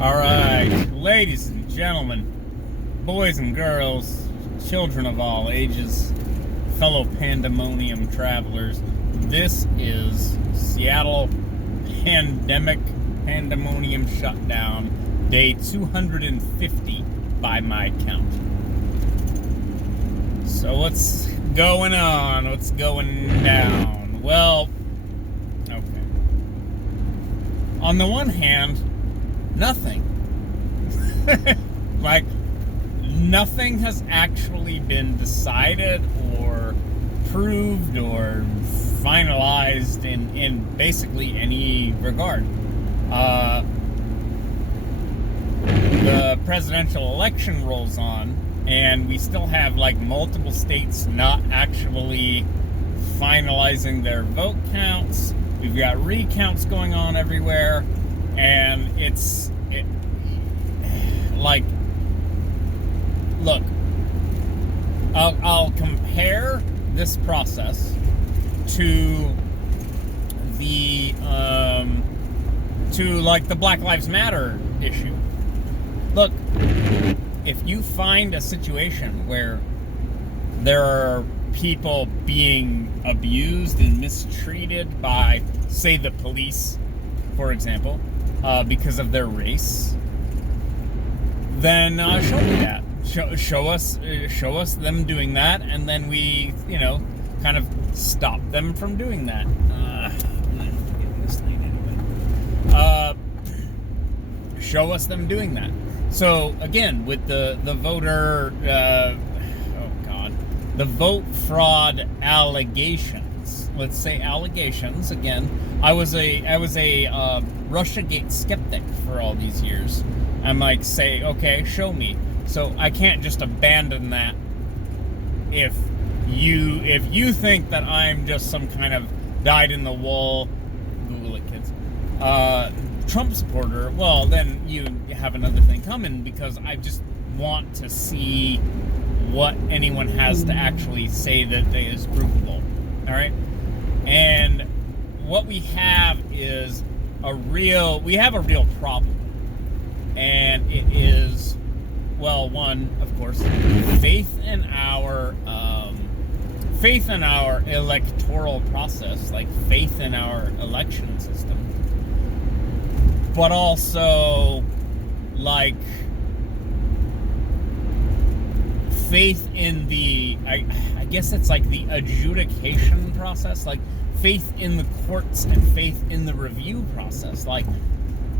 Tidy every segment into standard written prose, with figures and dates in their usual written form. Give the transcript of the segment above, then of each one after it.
Alright, ladies and gentlemen, boys and girls, children of all ages, fellow Pandemonium travelers, this is Seattle Pandemonium Shutdown, day 250 by my count. So what's going on? What's going down? Well, okay. On the one hand, nothing. Like, nothing has actually been decided or proved or finalized in basically any regard. The presidential election rolls on, and we still have like multiple states not actually finalizing their vote counts. We've got recounts going on everywhere, and like, look, I'll compare this process to the like the Black Lives Matter issue. Look, if you find a situation where there are people being abused and mistreated by, say, the police, for example, because of their race, then show me that. Show us them doing that, and then we, kind of stop them from doing that. I'm not getting this thing anyway. Show us them doing that. So again, with the voter, the vote fraud allegations. Let's say allegations again. I was a Russiagate skeptic for all these years. I'm like, say, okay, show me. So I can't just abandon that if you think that I'm just some kind of dyed-in-the-wool, Google it, kids, Trump supporter. Well, then you have another thing coming, because I just want to see what anyone has to actually say that is provable. All right, and what we have is a real problem. And it is, well, one, of course, faith in our electoral process, like faith in our election system, but also like faith in the, I guess it's like the adjudication process, like faith in the courts and faith in the review process. Like,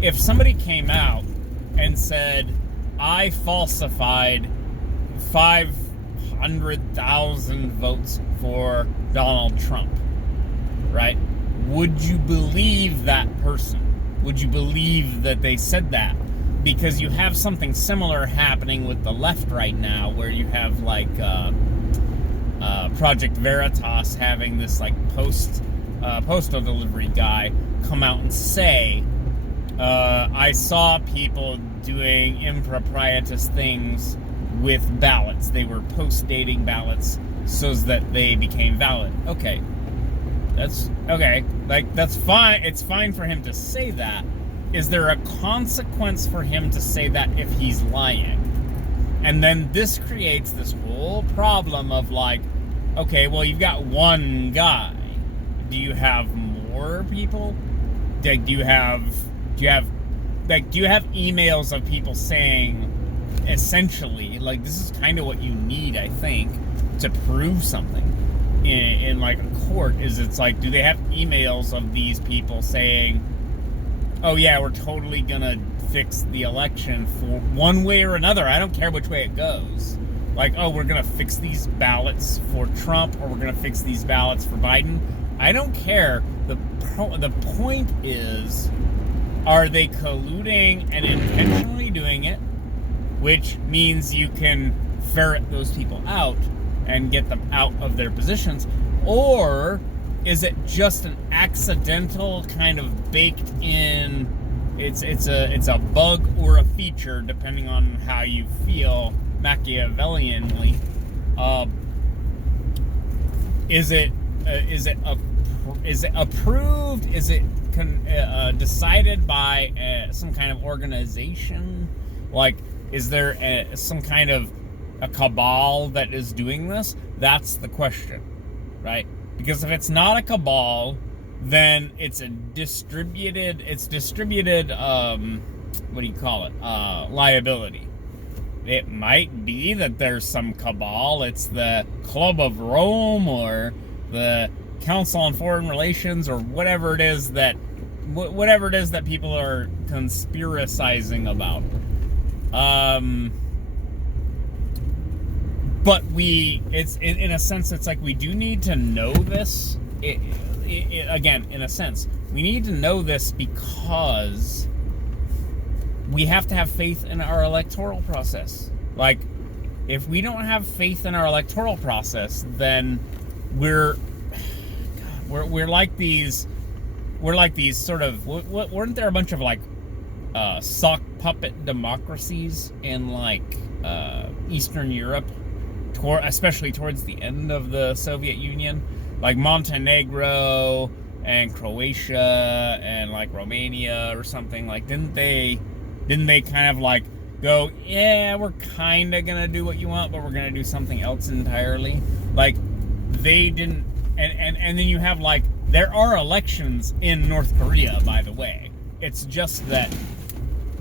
if somebody came out and said, I falsified 500,000 votes for Donald Trump, right? Would you believe that person? Would you believe that they said that? Because you have something similar happening with the left right now, where you have like Project Veritas having this like postal delivery guy come out and say, I saw people doing improprietous things with ballots. They were post-dating ballots so that they became valid. Okay. That's okay. Like, that's fine. It's fine for him to say that. Is there a consequence for him to say that if he's lying? And then this creates this whole problem of like, okay, well, you've got one guy. Do you have more people? Do you have emails of people saying, essentially, like, this is kind of what you need, I think, to prove something in like a court, is it's like, do they have emails of these people saying, oh yeah, we're totally gonna fix the election for one way or another, I don't care which way it goes. Like, oh, we're gonna fix these ballots for Trump, or we're gonna fix these ballots for Biden. I don't care. The point is, are they colluding and intentionally doing it, which means you can ferret those people out and get them out of their positions, or is it just an accidental kind of baked in? It's a bug or a feature, depending on how you feel Machiavellianly. Is it approved? Is it decided by some kind of organization? Like, is there some kind of a cabal that is doing this? That's the question, right? Because if it's not a cabal, then it's distributed, what do you call it? Liability. It might be that there's some cabal. It's the Club of Rome or the Council on Foreign Relations or whatever it is that people are conspiracizing about. But it's in a sense, it's like we do need to know this. Again, in a sense, we need to know this because we have to have faith in our electoral process. Like, if we don't have faith in our electoral process, then we're like these sort of, weren't there a bunch of like sock puppet democracies in like Eastern Europe, especially towards the end of the Soviet Union, like Montenegro and Croatia and like Romania or something? Like, didn't they kind of like go, yeah, we're kind of gonna do what you want, but we're gonna do something else entirely? Like, they didn't. And then you have like, there are elections in North Korea, by the way. It's just that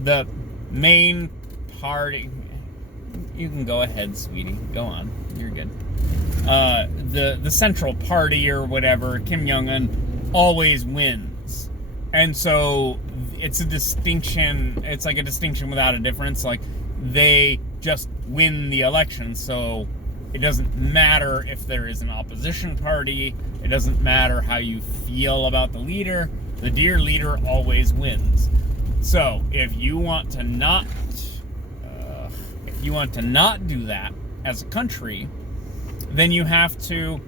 the main party, you can go ahead, sweetie, go on, you're good. The central party or whatever, Kim Jong-un, always wins. And so it's a distinction, it's like a distinction without a difference. Like, they just win the election, so it doesn't matter if there is an opposition party. It doesn't matter how you feel about the leader. The dear leader always wins. So if you want to not do that as a country, then you have to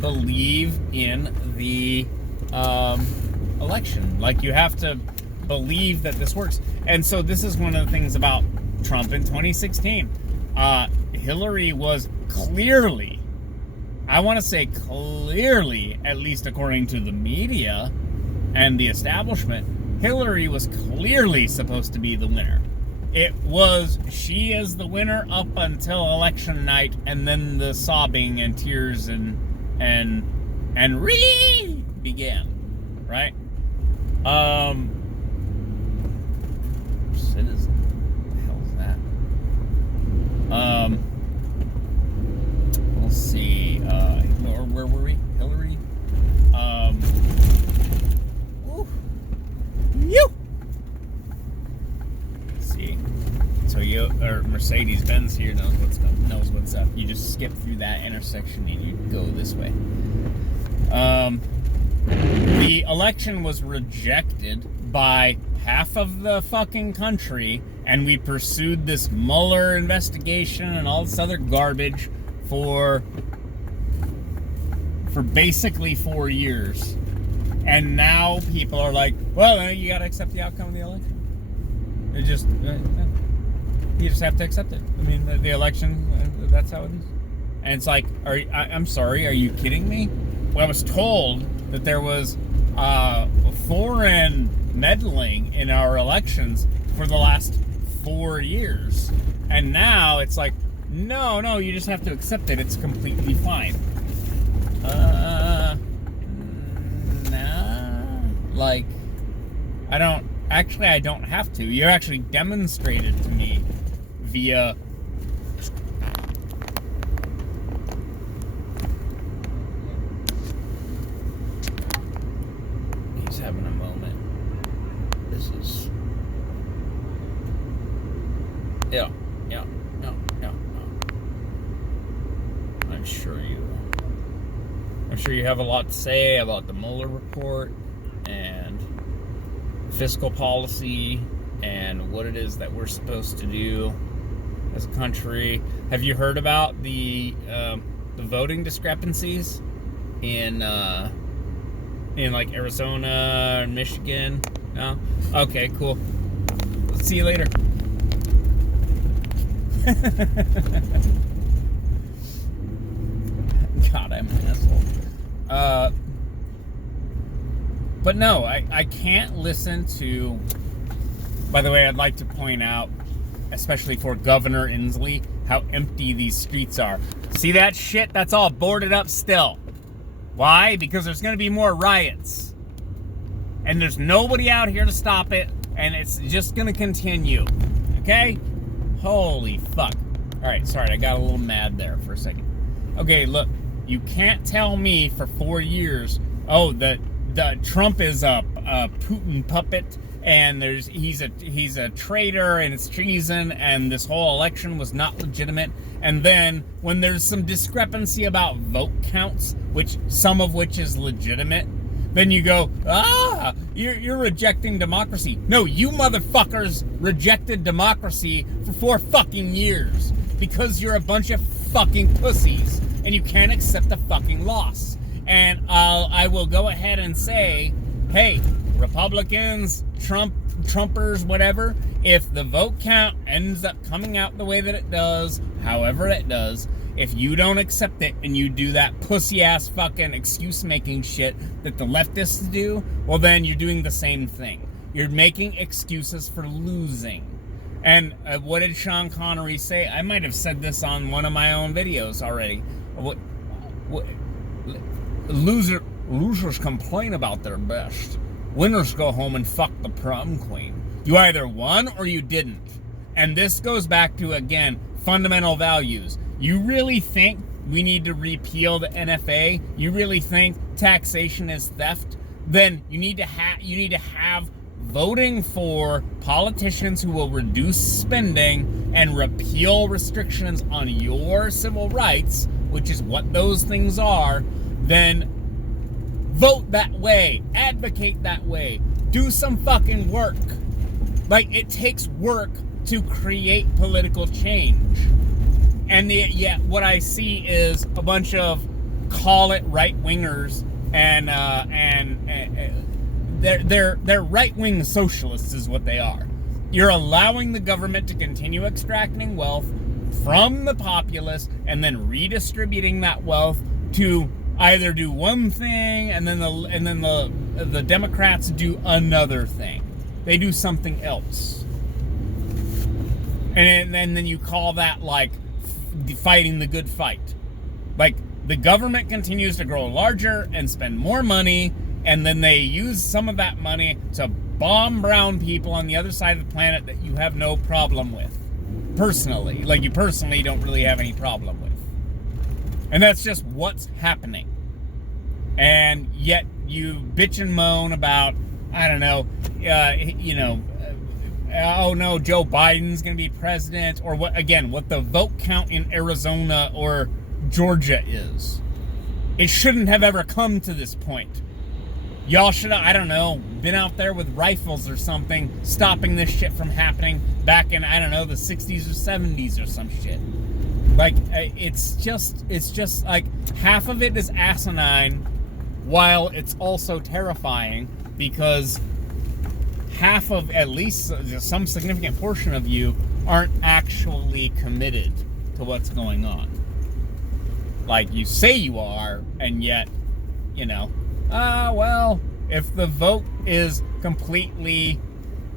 believe in the election. Like, you have to believe that this works. And so this is one of the things about Trump in 2016. Hillary was clearly, I want to say clearly, at least according to the media and the establishment, Hillary was clearly supposed to be the winner. She is the winner up until election night, and then the sobbing and tears and really began, right? Citizen, what the hell is that? We'll see. Or where were we? Hillary. Let's see. Mercedes-Benz here knows what's up. You just skip through that intersection and you go this way. The election was rejected by half of the fucking country, and we pursued this Mueller investigation and all this other garbage for basically 4 years. And now people are like, well, you gotta accept the outcome of the election. You just have to accept it. I mean, the election, that's how it is. And it's like, I'm sorry, are you kidding me? Well, I was told that there was foreign meddling in our elections for the last 4 years. And now it's like, no, you just have to accept it. It's completely fine. Nah. Like, I don't have to. You actually demonstrated to me via he's having a moment. This is yeah. I'm sure you have a lot to say about the Mueller report and fiscal policy and what it is that we're supposed to do as a country. Have you heard about the voting discrepancies in like Arizona and Michigan? No? Okay, cool. See you later. God, I'm an asshole. But no, I can't listen to... By the way, I'd like to point out, especially for Governor Inslee, how empty these streets are. See that shit? That's all boarded up still. Why? Because there's going to be more riots. And there's nobody out here to stop it, and it's just going to continue. Okay? Holy fuck. Alright, sorry, I got a little mad there for a second. Okay, look, you can't tell me for 4 years, oh, the Trump is a Putin puppet, and he's a traitor, and it's treason, and this whole election was not legitimate. And then when there's some discrepancy about vote counts, some of which is legitimate, then you go, you're rejecting democracy. No, you motherfuckers rejected democracy for 4 fucking years because you're a bunch of fucking pussies and you can't accept the fucking loss. And I will go ahead and say, hey, Republicans, Trumpers, whatever, if the vote count ends up coming out the way that it does, however it does, if you don't accept it and you do that pussy-ass fucking excuse-making shit that the leftists do, well, then you're doing the same thing. You're making excuses for losing. And what did Sean Connery say? I might have said this on one of my own videos already. Losers complain about their best. Winners go home and fuck the prom queen. You either won or you didn't. And this goes back to, again, fundamental values. You really think we need to repeal the NFA? You really think taxation is theft? Then you need to have voting for politicians who will reduce spending and repeal restrictions on your civil rights, which is what those things are. Then vote that way, advocate that way, do some fucking work. Like, it takes work to create political change. And yet what I see is a bunch of call it right-wingers and they're right-wing socialists is what they are. You're allowing the government to continue extracting wealth from the populace and then redistributing that wealth to either do one thing and then the Democrats do another thing. They do something else. And then you call that like fighting the good fight. Like, the government continues to grow larger and spend more money, and then they use some of that money to bomb brown people on the other side of the planet that you have no problem with. Personally. Like, you personally don't really have any problem with. And that's just what's happening. And yet you bitch and moan about, I don't know, oh no, Joe Biden's going to be president, or what the vote count in Arizona or Georgia is. It shouldn't have ever come to this point. Y'all should have, I don't know, been out there with rifles or something, stopping this shit from happening back in, I don't know, the 60s or 70s or some shit. Like, it's just like, half of it is asinine, while it's also terrifying, because half of, at least some significant portion of you, aren't actually committed to what's going on. Like, you say you are, and yet, well, if the vote is completely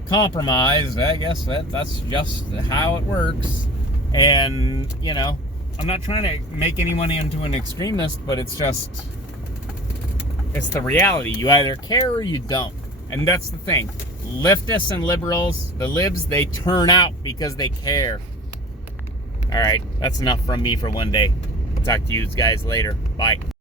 compromised, I guess that's just how it works. And, I'm not trying to make anyone into an extremist, but it's the reality. You either care or you don't. And that's the thing. Leftists and liberals, the libs, they turn out because they care. All right, that's enough from me for one day. Talk to you guys later. Bye.